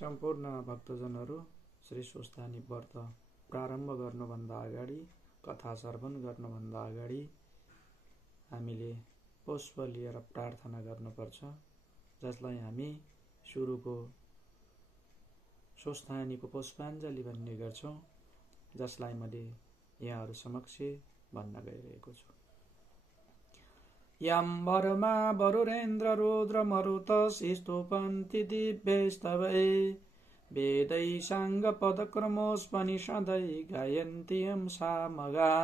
सम्पूर्ण भक्तजनहरू श्री स्वस्थानी व्रत प्रारम्भ गर्नुभन्दा अगाडि कथा श्रवण गर्नुभन्दा अगाडि हामीले पुष्प लिएर प्रार्थना गर्नुपर्छ, जसलाई हामी सुरुको स्वस्थानीको पुष्पाञ्जली भन्ने गर्छौं, जसलाई मैले यहाँहरू समक्ष भन्न गइरहेको छु। यम वरमा वरुरेन्द्र रुद्र मरुत स्तुपन्ति दिव्यैस्तवै वेदै साङ्ग पदक्रमोस्मनि सदै गायन्त्यं सामगा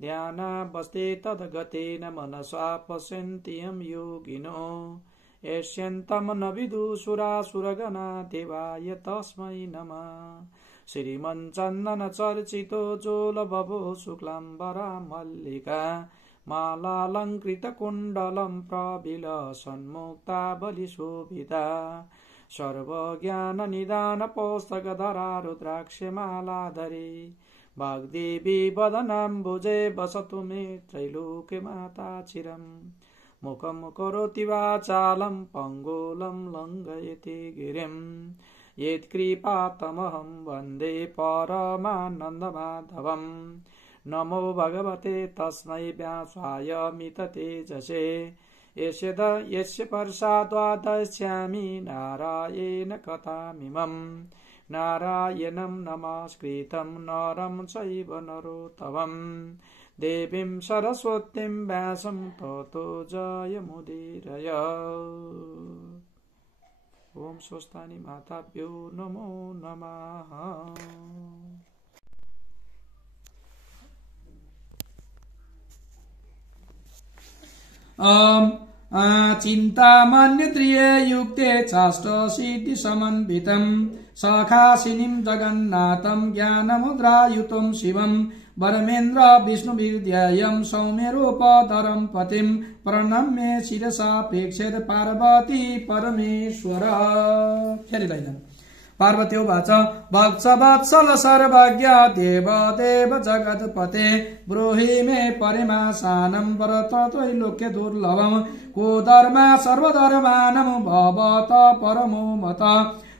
ध्यानावस्थे तद्गतेन मनसा पश्यन्त्यं योगिनो यस्यन्तं न विदुषुरासुरगणा देवाय तस्मै नमः। श्रीमञ्चन्दन चर्चितो जोलबभो शुक्लाम्बरा मल्लिका मालालङ्कृत कुण्डलं प्रविलसन्मुक्ता बलिशोभिता सर्वज्ञान निदान पौस्तकधरा रुद्राक्षमालाधरी वाग्देवी वदनाम्बुजे वसतु मे त्रैलोक्य माता चिरम्। मुखं करोति वाचालं पङ्गुलं लङ्घयति गिरिं यत्कृपातमहं वन्दे परमानन्दमाधवम्। नमो भगवते तस्मै व्यासाय मिततेजसे यस्य प्रसादादस्यामि नारायण कथामिमम्। नारायणं नमस्कृतं नरं चैव नरोत्तमं देवीं सरस्वतीं व्यासं ततो जयमुदीरय। ओम स्वस्थानी माताभ्यो नमो नमः। चिन्तामन्यत्रिये युक्ते चाष्टसिद्धि समन्वितं सखासिनीं जगन्नाथं ज्ञानमुद्रायुतं शिवं वरमेन्द्र विष्णुविद्यायं सौम्यरूपधरं पतिं प्रणम्य शिरसा प्रेक्षेत पार्वती परमेश्वर। पार्वती उवाच भक्तवत्सल सर्वज्ञ देव देव जगत्पते ब्रूहि मे परिमासानं व्रत त्रैलोक्य दुर्लभं को धर्मा सर्वधर्मानं भवत परमो मत।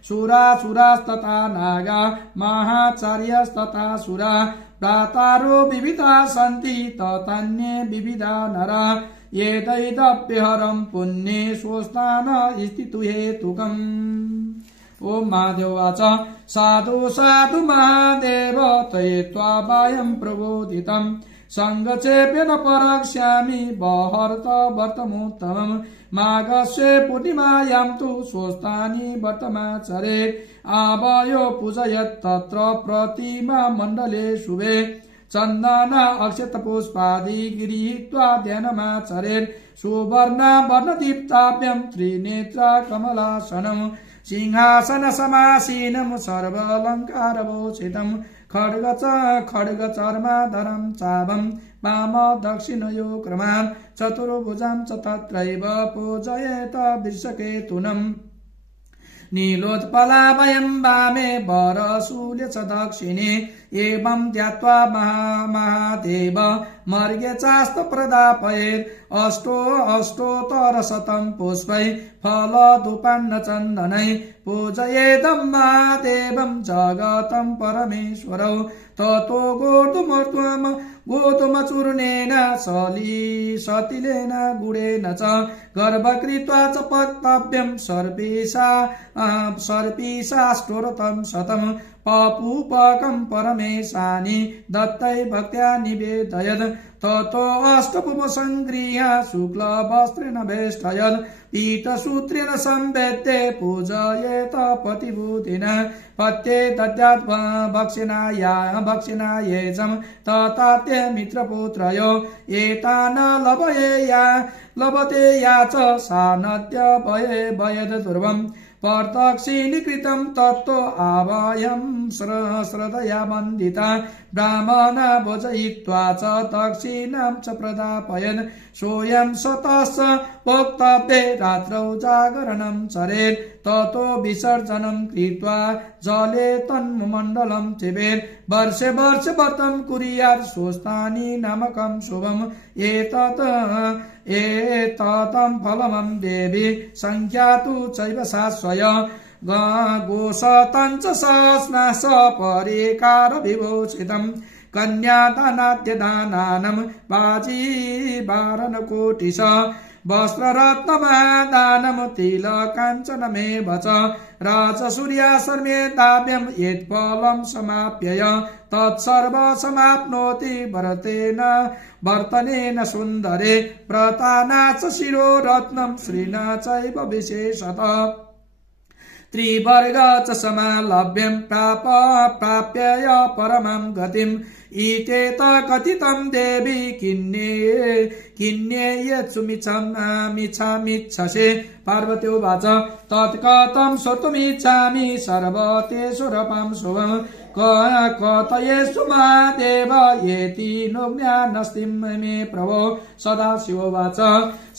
सुरासुरास्तथा नागा महाचार्यस्तथा सुरा प्रातारो विविधा सन्ति तथान्ये विविधा नरा ये दैदप्यहरं पुण्ये स्वस्थान स्थितु हेतुकम्। ओम महादेव उवाच साधु साधु महादेव त्वयित्वा वायं प्रबोधितं संगचेप्य न परक्ष्यामि बहर्त वर्तमोत्तमम्। माघस्य पूर्णिमायां तु स्वस्थानि वर्तमाचरेत् आवयो पूजयत् तत्र प्रतिमा मण्डले शुभे चन्दन अक्षत पुष्पादि गृहीत्वा ध्यानमाचरेत् सुवर्णा वर्णदीप्ताभ्यं त्रिनेत्रा कमलासनम् सिंहासन समासीनं सर्वालङ्कारभूषितं खड्गचर्माधरं चापं वाम दक्षिणयो क्रमात् चतुर्भुजं च तत्रैव पूजयेत वृषकेतुनम्। नीलोत्पलाभयं वामे वरशूल्य च दक्षिणे एवं ध्यात्वा महादेव मर्गे चास्त प्रदापयेत् अष्टोत्तरशतं पुष्पै फलधूपान्न चन्दनै पूजयेदं महादेवं जगतं परमेश्वरौ। ततो गोधूमचूर्णेन सतिलेन गुडेन च गर्भकृत्वा च पक्तव्यं सर्पीशाष्टोरतं शतं पपूपकं परमेशानि दत्तै भक्त्या निवेदयत्। ततो अष्टपुष्पसङ्गृह्य शुक्लवस्त्रेण वेष्टयत् पीतसूत्रेण संवेद्य पूजयेत पतिभूतेन पत्ये दद्यात् भक्षिणायेजं ततात्य मित्रपुत्रयो एतान् लभते या च सा नद्य भयेद दुर्वम्। प्रत्यक्षीकृतं तत्तो आवयं श्रद्धया वन्दिता ब्राह्मण भोजयित्वा च दक्षिणां च प्रदापयन् सोऽयं सतश्च वक्तव्ये रात्रौ जागरणं चरेत्। ततो विसर्जनं कृत्वा जले तन्मण्डलं चिबेत् वर्षे वर्षे व्रतं कुर्यात् स्वस्थानी नामकं शुभम्। एततं फलमं देवी संख्यातु चैव सा स्वय गोशतञ्च सस्ना सपरिकार विभूषितम् कन्यादानाद्यदानानं बाजी वारणकोटिश वस्त्ररत्नमादानं तिलकाञ्चनमेव च राजसूर्यासर्मेताभ्यं यत्फलं समाप्यय तत्सर्वसमाप्नोति वर्तनेन सुन्दरे व्रताना च शिरो रत्नं श्रीना चैव विशेषतः त्रिवर्ग च समालभ्यं प्राप्य परमां गतिम् इत्येत कथितं देवी किन्येयत्सुमिच्छामिच्छसे पार्वत्योवाच तत्कथं श्रोतुमिच्छामि सर्वतेषुरपां शुभम् कथयेषु महादेव येति नो ज्ञानस्ति मे प्रभो सदाशिवोवाच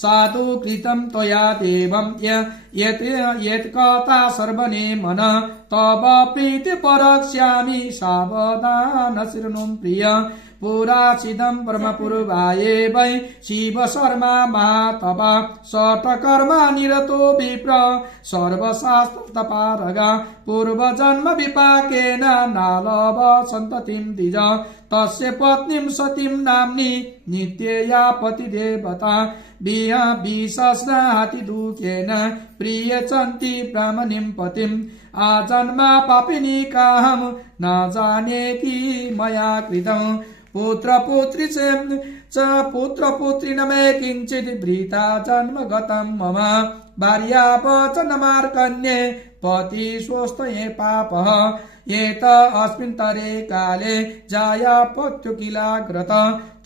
साधु कृतं त्वया देवं यत्कथा सर्वने मन तव प्रीति परक्ष्यामि सावधान शृणुं प्रिय पुराचिदं परमपूर्वाये वै शिव शर्मा महातपा शतकर्मा निरतो विप्र सर्वशास्त्र तपारगा पूर्वजन्म विपाकेन नालव सन्ततिं द्विज तस्य पत्नीं सतीं नाम्नी नित्यया पतिदेवता विशस्नाति दुःखेन प्रियचन्ति ब्राह्मणीं पतिम् आजन्मा पापिनी काहं न जाने कि मया कृतम् पुत्रपुत्री न मे किञ्चित् वृथा जन्म गतं मम भार्या वचनमार्कन्ये पति स्वस्तये पापः एत अस्मिन्तरे काले जाया पत्यो किलाग्रत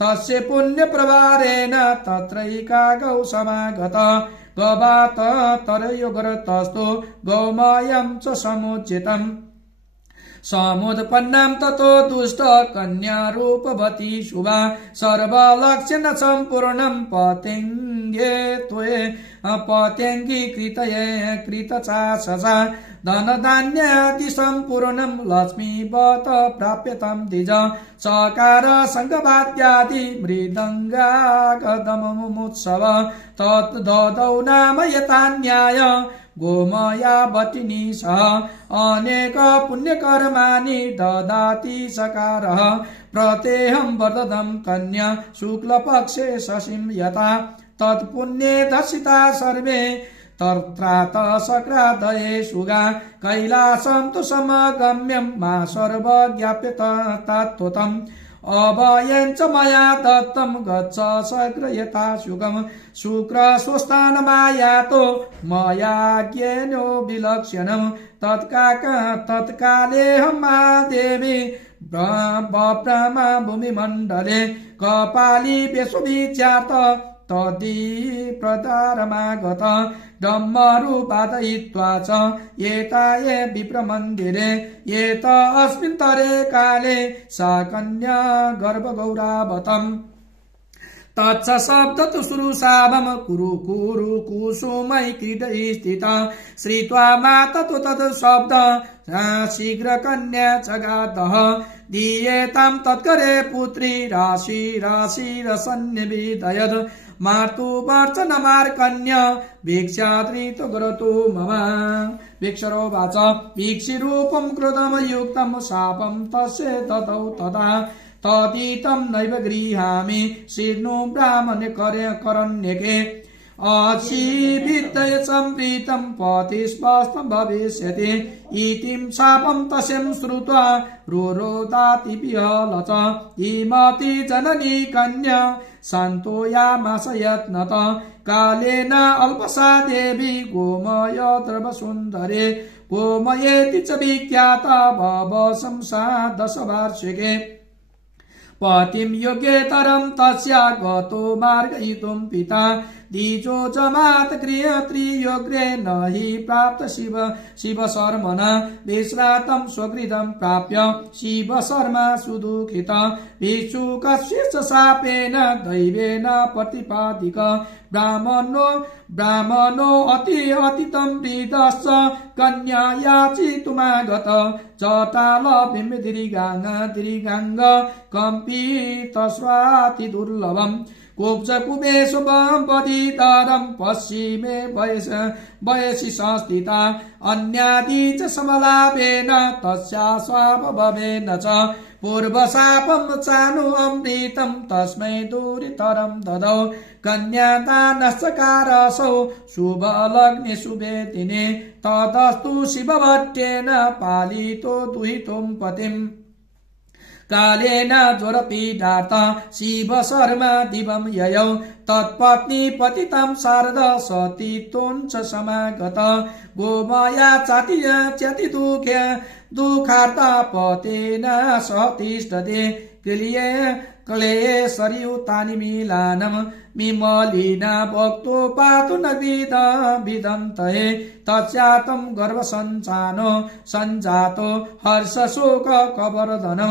तस्य पुण्यप्रभारेण तत्रैका गौ समागत गवात तरयोगरतस्तो गौमयं च समुचितम् समुत्पन्नां ततो दुष्ट कन्या रूपवती शुभा सर्वलक्षण सम्पूर्णं पतङ्गे त्वे पतङ्गी कृतचाससा धनधान्यादि सम्पूर्णं लक्ष्मीवत प्राप्यतं द्विज चकार शङ्खवाद्यादि मृदङ्गागदमुत्सव तत् ददौ नाम यथान्याय गोमया वटिनी सह अनेक पुण्यकर्माणि ददाति सकारः प्रत्यहं वरदं कन्या शुक्लपक्षे शशिं यथा तत्पुण्ये दर्शिता सर्वे तत्रात सक्रादये सुगा कैलासं तु समगम्यं मा सर्वज्ञाप्य तत्त्वतम् अभयञ्च मया दत्तं गच्छ शग्र यथा शुकम् शुक्र स्वस्थानमायातो मया ज्ञेनो विलक्षणम् तत्कालेऽहं महादेवी ब्रह्मा भूमिमण्डले कपाली विश्वविख्यात तदि प्रदारमागत ब्रह्मरूपादयित्वा च एताये विप्रमन्दिरे एत अस्मिन्तरे काले सा कन्या गर्भगौरावतम् तच्च शब्द तु सुरुषाभम कुरु कुसुमै क्रीडयि स्थिता श्रित्वा माता तु तत् शब्द शीघ्र कन्या जगातः दीयेतां तत्करे पुत्री राशि रसन्निवेदयत् मातुवर्चनमार्कन्य भिक्षाद्रितो गरतु मम भिक्षरोवाच भिक्षिरूपं क्रोधमयुक्तं शापं तस्य ददौ तदा तदितं नैव गृहामि शीर्णो ब्राह्मणे करण्यके अशीभित्तय सम्प्रीतं पतिस्वस्थं भविष्यति इतिं शापं तस्यं श्रुत्वा रोरोदाति विहलच इमति जननी कन्या सन्तोयामास यत्नत कालेन अल्पसा देवी गोमय द्रवसुन्दरे गोमयेति च विख्याता भवशंसा 10 वार्षिके पतिं योग्येतरं तस्या गतो मार्गयितुं पिता द्विजो जमात त्रियोग्रे न हि प्राप्त शिव शर्मण विश्रातं स्वकृतं प्राप्य शिव शर्मा सुदुःखित भिक्षुकस्य च शापेन दैवेन प्रतिपादिक ब्राह्मणो अतितं वृद्धश्च कन्या याचितुमागत चटाल बिम्बिदीर्घाङ्ग कम्पित स्वाति दुर्लभम् कुब्ज कुबे शुभम पदितरम पश्चिमे वयसि संस्थिता अन्यादि च समलाभेन तस्या स्वापभवेन च पूर्वशापं चानु अमृतं तस्मै दूरितरं ददौ कन्यादानश्चकारसौ शुभलग्ने शुभे दिने तदस्तु शिवभट्टेन पालितो दुहितुं पतिम् कालेन ज्वरपीडार्थ शिव शर्मा दिवं ययौ तत्पत्नी पतितं शारद सतीत्वं च समागत गोमया चाति दुःखार्थ पतेन सहतिष्ठते क्लेये सरयुतानि मिलानम् मिमलिना भक्तो पातु न विदन्तये तस्यातं गर्भसञ्चानो सञ्जातो हर्षशोक कवर्धन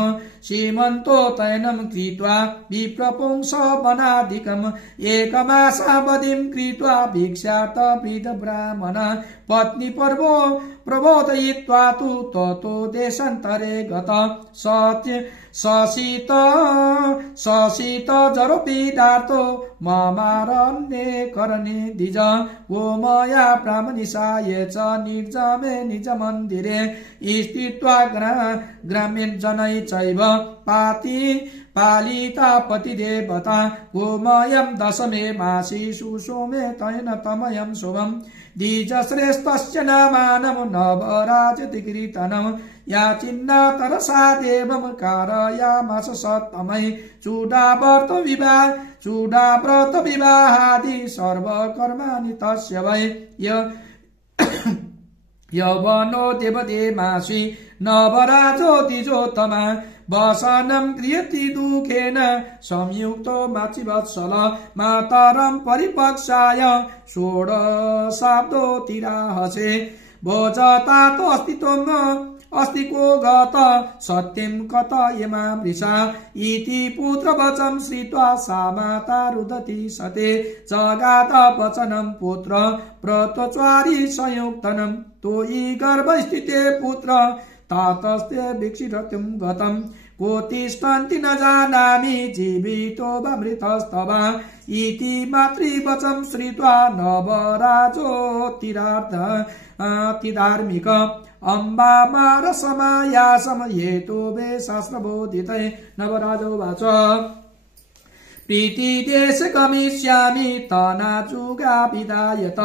सीमन्तो तैनं कृत्वा विप्रपुंसवनाधिकम् एकमासावधिं कृत्वा भिक्षार्थ वृद्ध ब्राह्मण पत्नी प्रबोधयित्वा तु ततो देशान्तरे गत सशीत जरोपीडार्तो ममारण्ये करणे द्विज गोमया ब्राह्मणिशाय च निर्जमे निज मन्दिरे स्थित्वा ग्राम्येण जनै चैव पालिता पतिदेवता गोमयं दशमे मासि सुषोमे तैन तमयं शुभम् द्विजश्रेष्ठस्य नामानं नवराजतिकीर्तनं याचिन्ना तरसा देवं कारयामास सत्तमै चूडाव्रत विवाहादि सर्वकर्माणि तस्य वै यवनो देवदेमासि नवराजो द्विजोत्तमा वसनं क्रियति दुःखेन संयुक्तो मातृवत्सल मातरं परिपक्षाय षोडशाब्दो तिराहसे भोजतातो अस्ति को गत सत्यं कथयेमा वृषा इति पुत्रवचनं श्रुत्वा सा माता रुदति सते जगात वचनं पुत्र प्रतचारी संयुक्तनं तोयि गर्भस्थिते पुत्र तातस्ते वीक्षिरत्युं गतम् कोतिष्ठन्ति न जानामि जीवितो वा मृतस्तवा इति मातृवचनं श्रुत्वा नवराजोत्तिधार्मिक अम्बामारसमायासं हेतुभे शास्त्रबोधिते नवराजोवाच प्रीतिदेश गमिष्यामि तनाचुगा विदायत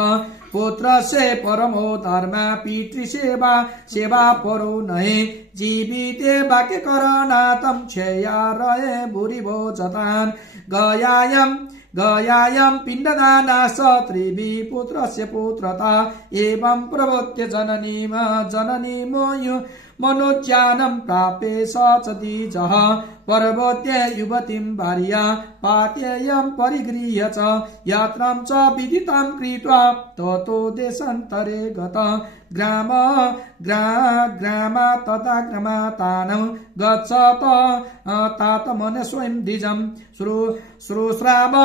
पुत्रस्य परमो धर्म पितृसेवा परो नहे जीविते वाक्यकरणातं क्षयारये भूरिभोजतान् गयायं पिण्डदानाश्च त्रिभिः पुत्रस्य पुत्रता एवं प्रवृत्य जननी मनोज्ञानं प्राप्य स च द्विजः पर्वत्य युवतीं भार्या पात्ययं परिगृह्य च यात्रां च विदितां कृत्वा ततो देशान्तरे गत ग्रामा तथा ग्रामातानं गच्छत तातमन स्वयं द्विजं श्रुश्राव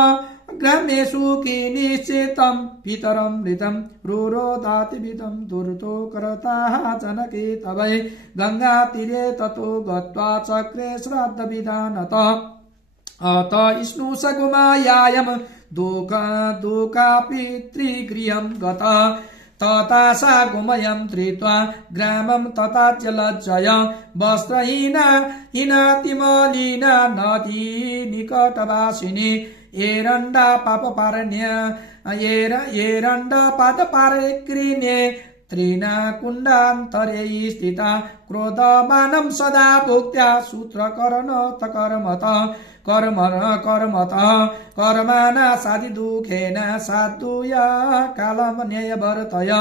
ग्रामेषु किनिश्चितं पितरं मृतं रुरोधातिविदं दुर्तो करताः जनके तवै गङ्गातीरे ततो गत्वा चक्रे श्राद्धविधानत अत स्नुषगुमायायं दुःखा पितृगृहं गता तथा सा गोमयं धृत्वा ग्रामं तथा च लज्जय वस्त्रहीना नदी निकटवासिनी एरण्डा पादपारकृण्ये त्रिनाकुण्डान्तरे स्थिता क्रोधमानं सदा भुक्त्या सूत्रकर्णतकर्मतः कर्मणा साधि दुःखेन साधुय कालं न्यायवर्तय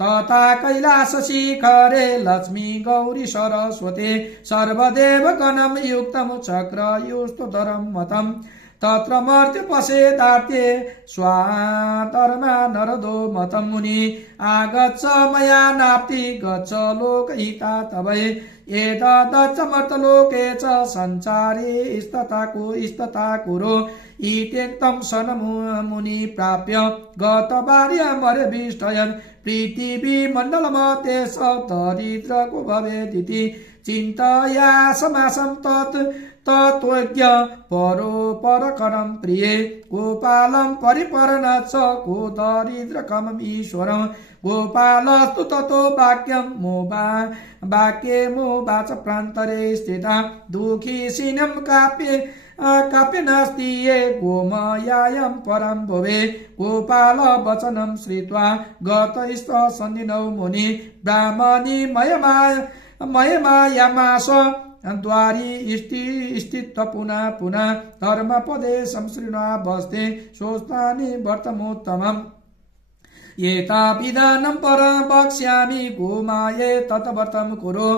तथा कैलासशिखरे लक्ष्मी गौरी सरस्वती सर्वदेवगणं युक्तं चक्रयुस्तोदरं मतम् तत्र मर्त्य पशेदार्थे स्वातर्मा नरदो मतं मुनि आगच्छ मया नाप्ति गच्छ लोकहिता तवै एतदच्च मर्तलोके च सञ्चारे स्तता कुरु इत्येतं सनमुनि प्राप्य गतभार्यामरभिष्टयन् पृथिवीमण्डलमते स दरिद्रको भवेदिति चिन्तया समासं तत् तत्त्वज्ञ परोपरकरं प्रिये गोपालं परिपरन च को दरिद्रकमम् ईश्वरं गोपालस्तु ततो वाक्यं वाक्ये मो वाच प्रान्तरे स्थिता दुःखीशिनं काप्य नास्ति ये गोमयायं परं भवे गोपाल वचनं श्रुत्वा गतस्थ सन्निनौ मुनि ब्राह्मणी मयमायामास द्वारी स्थित पुनः पुनः धर्मपदे संसृणा बस्ते सोस्तानि वर्तमोत्तमम् एताभिधानं परं वक्ष्यामि गोमाये तत्वर्तं कुरु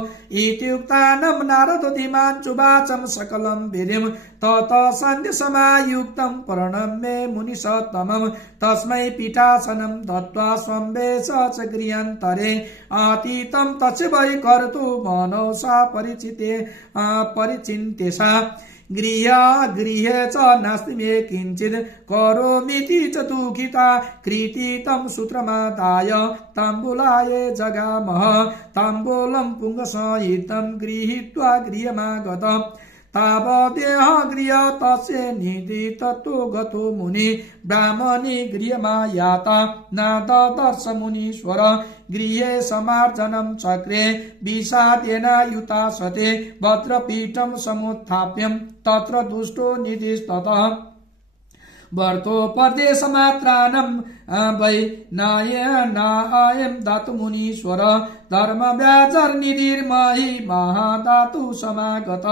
इत्युक्तानं नारदोऽधिमान् चुवाचं सकलं विधिं तत सन्ध्यसमायुक्तं प्रणम्ये मुनिसत्तमं तस्मै पीठासनं दत्त्वा स्वम्वेश च गृहान्तरे अतीतं तस्य वै कर्तु मनसा परिचिन्त्य सा गृहे च नास्ति मे किञ्चित् करोमीति च दुःखिता कृतीतं सूत्रमादाय ताम्बूलाये जगामः ताम्बूलं पुंगसहितं गृहीत्वा गृहमागत तावदेह गृह तस्य निदिततो गतो मुनि ब्राह्मणी गृहमायाता नाददर्श मुनीश्वर गृहे समार्जनं चक्रे विषादेन युता सते भद्रपीठं समुत्थाप्यं तत्र दुष्टो निधिस्ततः वर्तो परदेशमात्रानं वै नायं दातु मुनीश्वर धर्मव्याजर्निधिर्महि महादातु समागत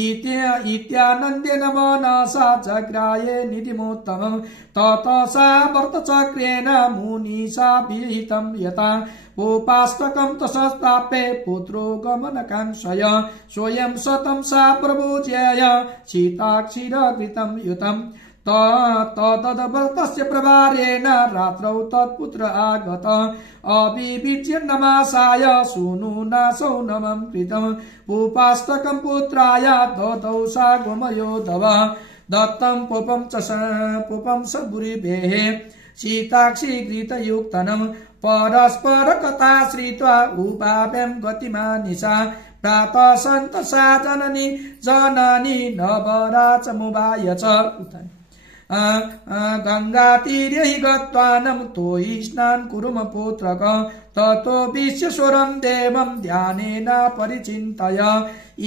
इत्यानन्देन मनसा जग्राये निधिमोत्तमं ततः सा वर्तचक्रेण मुनिषा विहितं यथा उपास्तकं तस्थाप्ये पुत्रो गमनकाङ्क्षय स्वयं शतं सा प्रभुज्याय सीताक्षीरघृतं युतम् तदवतस्य प्रभारेण रात्रौ तत्पुत्र आगत अविविच्य नमासाय सूनुनासौ नमं कृतम् उपास्तकं पुत्राय ददौ सा गोमयो दव दत्तं पुपं स गुरुभेः सीताक्षी घृतयुक्तनं परस्पर कथा श्रुत्वा उपाव्यं गतिमानिशा प्रातः सन्तसा जननी नवराचमुवाय च गंगातीरे हि गत्वानं तोयि स्नान् कुरुम पुत्रक ततो विश्वेश्वरं देवं ध्यानेन परिचिन्तय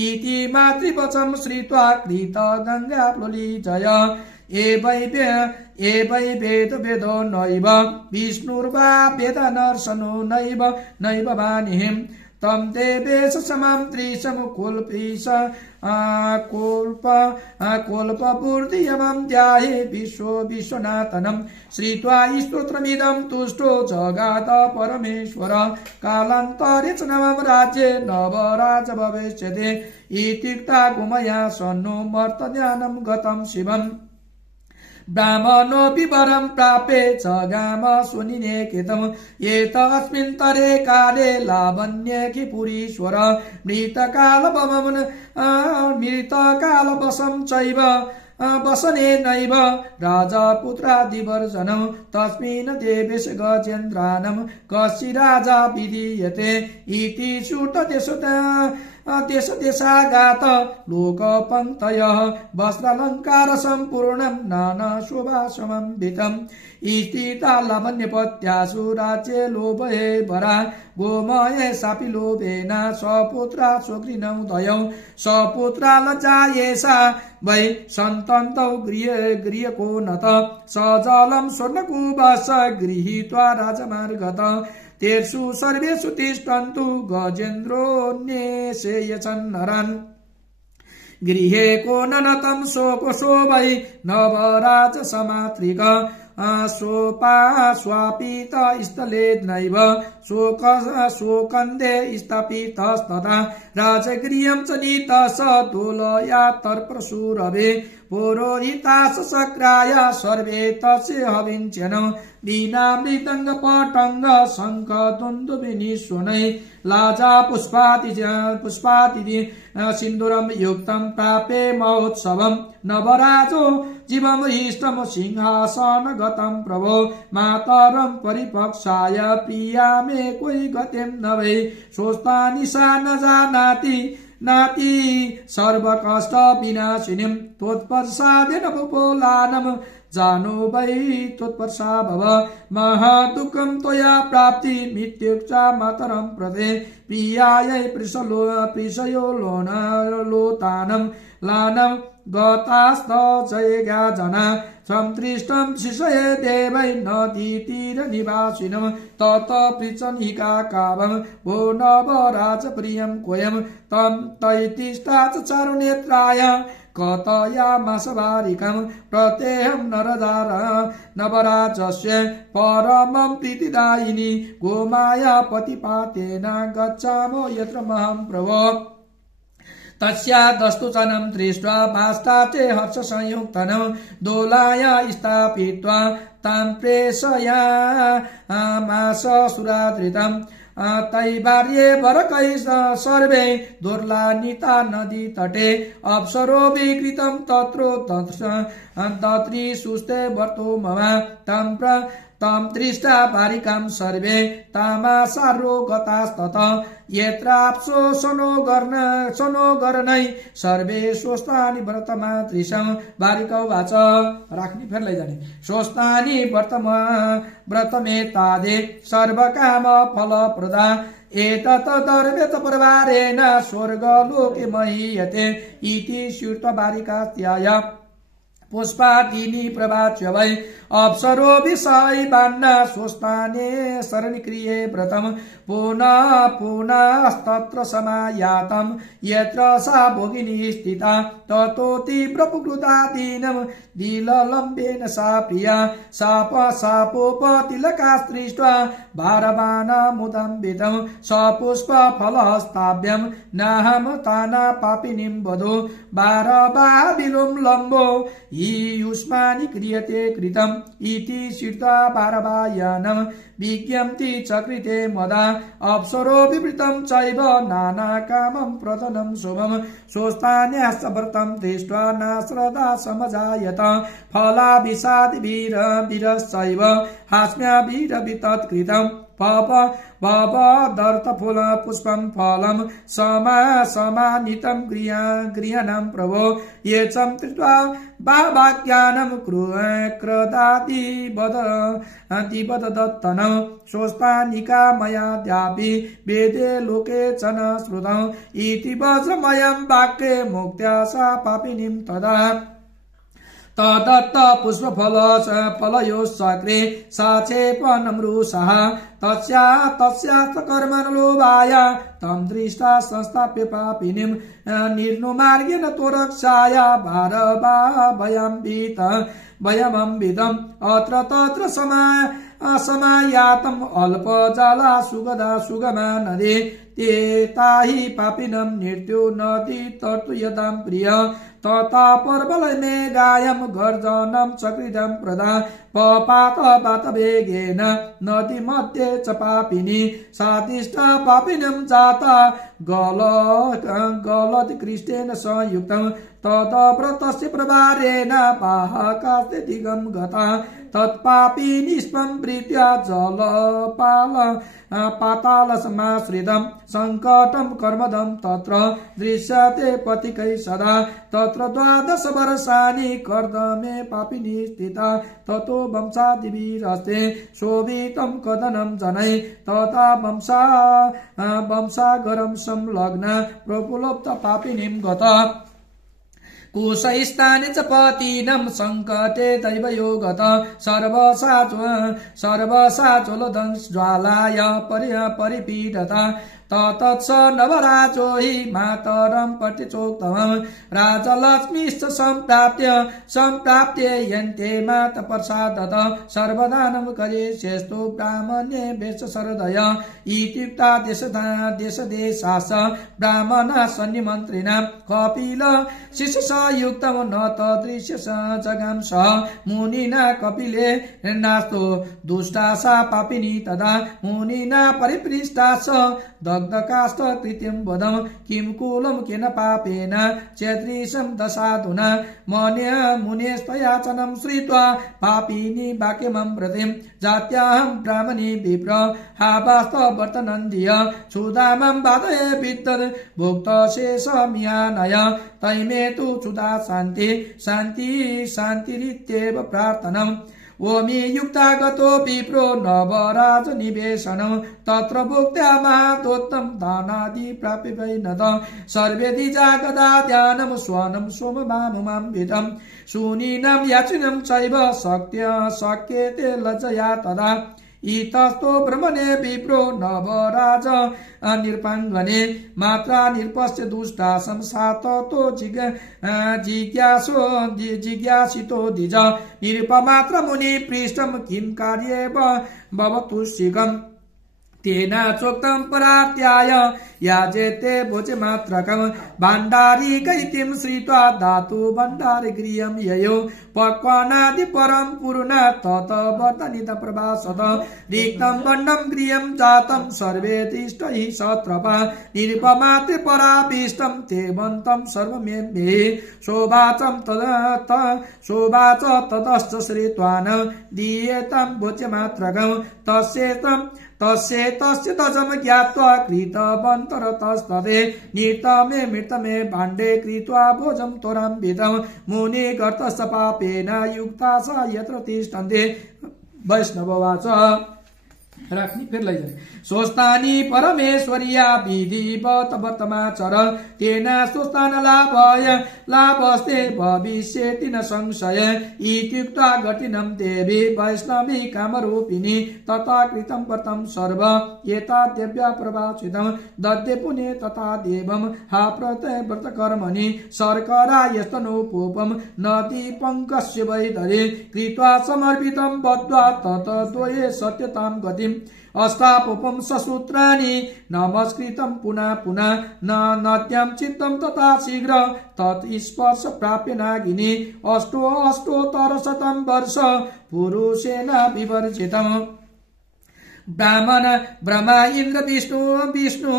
इति मातृवचनं श्रुत्वा कृत गंगा प्लुलिजय एवै वेदो नैव विष्णुर्वा वेदनर्शनो नैव वाणिः तं देवेश समं त्रिशमुकुल्पीश कोल्पपूर्तियमं ध्याये विश्वनाथनं श्रुत्वा स्तोत्रमिदं तुष्टो जगात परमेश्वर कालान्तरे च नवम राज्ये नवराज भविष्यति इत्युक्ता गोमया सन्नो मर्तज्ञानं गतं शिवम् ब्राह्मणोऽपि वरं प्राप्य जगाम सुनिकेतम् एतस्मिन् तरे काले लावण्यखिपुरीश्वर मृतकालवशं चैव वसनेनैव राजपुत्रादिवर्जनं तस्मिन् देवेश गजेन्द्रानं कस्य राजा विधीयते इति देशदेशागात लोकपङ्क्तयः वस्त्रालङ्कार सम्पूर्णं नानाशोभासमन्वितम् स्थिता लावण्यपत्यासु राज्ये लोभये वरा गोमये सापि लोभेन सपुत्रा स्वगृहमुदयौ सपुत्रा लज्जायेषा वै सन्तन्तौ गृहको नत सजलं स्वर्णकुवश गृहीत्वा राजमार्गत तेषु सर्वेषु तिष्ठन्तु गजेन्द्रोऽन्ये यचन्नरन् गृहे को ननतं शोको वै नवराज समात्रिक स्वापित स्थले नैव शोकन्दे स्थापितस्तथा राजगृहं च नीतः स दोलया तर्प्रसूरवे पुरोहितास सक्राय सर्वे तस्य हविञ्चन वीणा मृदङ्ग पटङ्ग शङ्ख दुन्दुभिनिस्वनै लाजा पुष्पाति सिन्दूरं युक्तं प्राप्ये महोत्सवं नवराजो जीवम् इष्टं सिंहासन गतं प्रभो मातरं परिपक्षाय प्रिया मे कोई गतिं न वै सोस्तानि सा न जानाति नाति सर्वकष्ट विनाशिनीं त्वत्प्रसादेन भुपोलानं जानो वै त्वत्प्रसाद भव महादुःखं त्वया प्राप्ति मृत्युक्षा मातरं प्रदे प्रियायै पृषयो लोतानं लानं गतास्त जयगा जना संतृष्टं शिशये देवै नदीतीरनिवासिनं तत पृचनिका कावं भो नवराज प्रियं कोयं तं तैतिष्ठा च चारुनेत्राय कथयामासवारिकं प्रत्यहं नवराजस्य परमं प्रीतिदायिनी गोमाया पतिपातेन गच्छामो यत्र महं प्रभो तस्यादस्तुचनं दृष्ट्वा पाष्टाचे हर्षसंयुक्तनं दोलाया स्थापित्वा तां प्रेषयामास सुरादृतम् तैवार्ये वरकै सर्वे दुर्लानिता नदी तटे अप्सरो विकृतं तत्री सुस्ते वर्तो मम तं दृष्टा बालिकां सर्वे तामासारो गतास्तत यत्राप्सो सनो गर्नै सर्वे स्वस्थानि व्रतमातृशं बालिका उवाच राख्ने फेरि लैजाने स्वस्थानि व्रतमेतादे सर्वकाम फलप्रदा एतत् दर्वेत परिवारेण स्वर्गलोके महीयते इति श्रुत्वा बालिकास्त्याय पुष्पादिनी प्रवाच्य वै अप्सरो विषयवान्ना स्वस्थाने शरणिक्रिये व्रतम् पुनस्तत्र समायातं यत्र सा भोगिनी स्थिता ततो तीव्रपुकृतादीनं दिललम्बेन सा प्रिया सापोपतिलकास्त्रीष्ट्वा भारवानमुदम्बितं सपुष्पफलहस्ताभ्यं नाहं ताना पापिनीं वधो भारवादिलुं लम्बो युष्मानि क्रियते कृतम् इति श्रुत्वा भारवायनं विज्ञप्ति चक्रिते मदा अप्सरो विवृतं चैव नानाकामं प्रतनं शुभं स्वस्थान्याश्च व्रतं दृष्ट्वा नाश्रदा समजायत फलाभिषादिभिरश्चैव हास्म्याभिरवितत्कृतं भवदर्थफूल पुष्पं फलं समानितं गृहाणां प्रभो ये चं कृत्वा वाक्यानं क्रदादिवदत्तनं स्वस्थानिका मयाद्यापि वेदे लोके च न श्रुतम् इति वज्रमयं वाक्ये मुक्त्या सा पापिनीं तदा तदत्त पुष्पफलयोश्चक्रे साक्षेपनमृषः तस्याश्च कर्मनुलोभाय तं दृष्ट्वा संस्थाप्य पापिनीं निर्नुमार्गेण त्वरक्षाय भयमम्बितम् अत्र तत्र समायातम् अल्पजला सुगदा सुगमा नदी तेताहि पापिनं मृत्यु नदी तर्तु यदां प्रिय तथा पर्वलमेघायं गर्जनं चक्रिदं प्रदा पपात वेगेन नदी मध्ये च पापिनी सातिष्ठ पापिनं जाता गलति कृष्णेन संयुक्तं तदव्रतस्य प्रभारेण पाहकास्ते दिगं गता तत्पापिनी प्रीत्या पाताल समाश्रितं संकटं कर्मदं तत्र दृश्यते पथिकै सदा तत्र 12 वर्षाणि कर्दमे पापिनी स्थिता ततो वंशादिभिरस्ते शोभितं कदनं जनै तथा वंशागरं संलग्न प्रफुल्लप्त पापिनीं गता कुशस्थाने च पतिनं सङ्कटे दैवयो गत सर्वसाचोलदं ज्वालाय परिपीडता तत्स नवराजो हि मातरं पट्यचोक्तमं राजलक्ष्मीश्च सम्प्राप्य यन्ते मातप्रसादत सर्वदानं करिष्यस्तु ब्राह्मणे वेश शरदय इत्युक्ता देशदेशाश्च ब्राह्मणा सन्निमन्त्रिणां कपिल शिष्यसयुक्तं न तदृश्य जगां सह मुनिना कपिले नास्तो दुष्टा सा पापिनी तदा मुनिना परिपृष्टा स दग्धकाष्ठ कृत्यं वदं किं कुलं केन पापेन चेत्रीशं दशाधुना मन्य मुनेस्तयाचनं श्रुत्वा पापिनी वाक्यममृतिं जात्याहं ब्राह्मणी विप्र हावास्तवर्तनन्दिय सुदामं वादये विद्वद् भुक्तशेषमियानय तैमे तु सुधा शान्ति शान्ति शान्तिरित्येव प्रार्थनम् ओमि युक्तागतो विप्रो नवराज निवेशनं तत्र भुक्त्या महातोत्तम दानादि प्राप्य वै नद सर्वेदि जागदा ध्यानं स्वनं सोममामुमाम्बितं सुनीनं याचिनं चैव शक्यते लज्जया तदा इतस्तो ब्रह्मणे विप्रो नवराज निर्पाङ्गने मात्रा निरपस्य दुष्टासं सातो जिज्ञासितो द्विज निरुपमात्र मुनि पृष्ठं किं कार्ये भवतु शीघ्रम् तेन चोक्तं परात्याय याजेते भोजमात्रकं भाण्डारिकैतिं श्रुत्वा धातु भण्डारगृहं ययो पक्वानादि परं पुरुण तत वर्तनित प्रभासत रिक्तं वण्डं गृहं जातं सर्वे तिष्ठैः सत्रपा निरुपमात्र पराभीष्टं ते वन्तं सर्वमेभ्ये शोभाचं शोभाच ततश्च श्रुत्वान् दीयेतं भोजमात्रकं तस्य तजम ज्ञात्वा कृतवन्तरतस्तदे नृतमे मृतमे भाण्डे कृत्वा भोजं त्वरान्वितं मुनि गर्तस्य पापेन युक्ता स यत्र तिष्ठन्ते वैष्णववाच राख्ने फेरि लैजाने स्वस्तानि परमेश्वर्या विधिवत वर्तमाचर तेन स्वस्तान लाभस्ते भविष्यति न संशय इत्युक्त्वा घटिनं देवी वैष्णवी कामरूपिणी तथा कृतं व्रतं सर्व एताद्यव्या प्रभाषितं दद्ये पुने तथा देवं हा प्रत्यय व्रतकर्मणि शर्करा यस्तनोपूपं नदी पङ्कस्य वैदरे कृत्वा समर्पितं बद्ध्वा ततद्वये सत्यतां गतिम् अष्टापूपं ससूत्राणि नमस्कृतं पुनः पुनः नद्यां चित्तं तथा शीघ्र तत्स्पर्श प्राप्य नागिनी अष्टोत्तरशतं वर्ष पुरुषेण विवर्जितम् ब्राह्मण ब्रह्मा इन्द्र विष्णु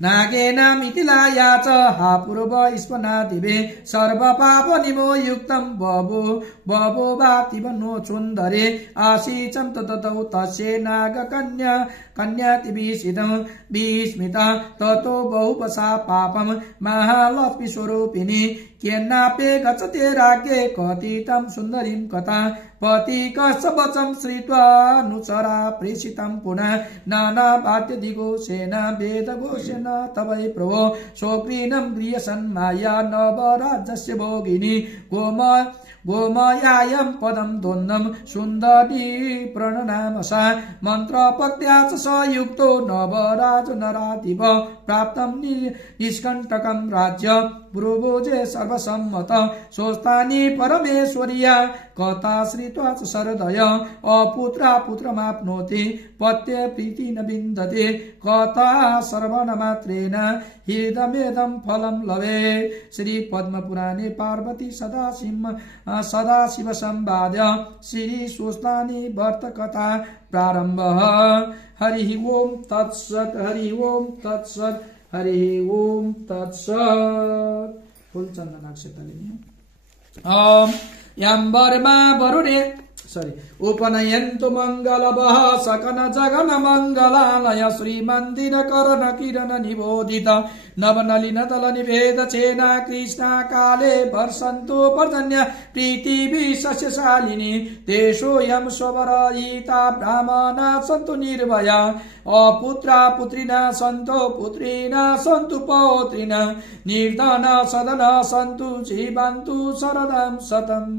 नागेन मिथिलाया च हा पूर्व स्पनादिवे सर्वपाप निमो युक्तं बभो वातिव नो चुन्दरे आशीचं ततौ तस्य नागकन्या कन्यातिभिषितं विस्मिता ततो बहुपसा पापं महालक्ष्मी स्वरूपिणी केन्नापे गच्छते राज्ञे कथितं सुन्दरीं कथा पति कस्य वचं श्रुत्वा अनुचरा प्रेषितं पुनः नानावाद्यदिघोषेण वेदघोषेण तवै प्रभो स्वप्रीनं गृहसन्माया नवराज्यस्य भोगिनी गोमयायं पदं द्वन्द्वं सुन्दरी प्रणनामसा मन्त्रपत्या च संयुक्तो नवराज नराधिप प्राप्तं निष्कण्टकं राज्य ब्रुभुजे सर्वसम्मत स्वस्थानि परमेश्वर्या कथा श्रुत्वा च शरदय अपुत्रा पुत्रमाप्नोति पत्ये प्रीति न विन्दते कथा श्रवणमात्रेण हृदमेदं फलं लभे श्री पद्मपुराणे पार्वती सदाशिव संवाद श्री स्वस्थानि व्रत कथा प्रारंभ। हरि ओम तत्सत् हरि ओम तत्सत् हरि ओम तत्सत्। फुल चन्दनाक्षतले यम्बर्मा वरुणे उपनयन्तु मङ्गलवः सकन जगन मङ्गलालय श्रीमन्दिर करण किरण निबोधित नवनलिन तल निवेद चेना कृष्णा काले वर्षन्तु पर्जन्य प्रीतिभि सस्यशालिनी तेषोऽयं स्ववरयिता ब्राह्मणा सन्तु निर्भया अपुत्रा पुत्रिणा सन्तु पुत्रिणा सन्तु पौत्रिणा निर्धना सदना सन्तु जीवन्तु शरदं शतम्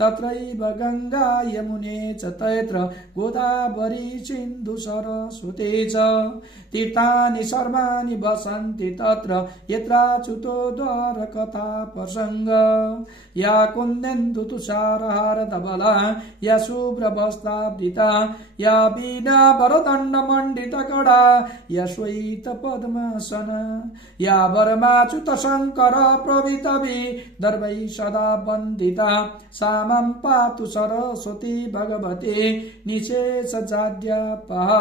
तत्रैव गंगा यमुने च तत्र गोदावरी सिन्धु सरस्वती च तीर्थानि सर्वाणि वसन्ति तत्र यत्राच्युतो द्वारकथा प्रसंग या कुन्देन्दु तुषारहार धवला या शुभ्रवस्त्रावृता या वीणा वरदण्ड मंडित कड़ा या श्वेत पद्मासना या वरमाच्युत शंकर प्रभृतभि दर्वै सदा वन्दिता सा मां पातु सरस्वती भगवती निशेषजाड्यापहा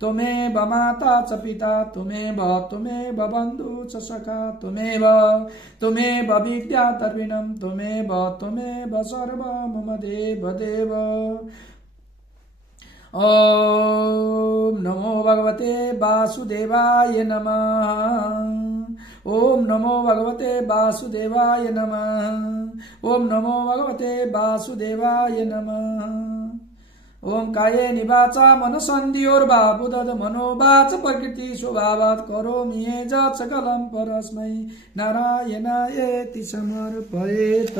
त्वमेव माता च पिता त्वमेव बन्धु च सखा त्वमेव विद्यातर्विणं त्वमेव सर्व मम देव ओम नमो भगवते वासुदेवाय नमः। ओम नमो भगवते वासुदेवाय नमः। ओम नमो भगवते वासुदेवाय नमः। ओम कायेन वाचा मनसन्धिर्वा बुद्धि मनोवाच प्रकृति स्वभावात् करोमि यत् सकलं परस्मै नारायणायेति समर्पयेत्।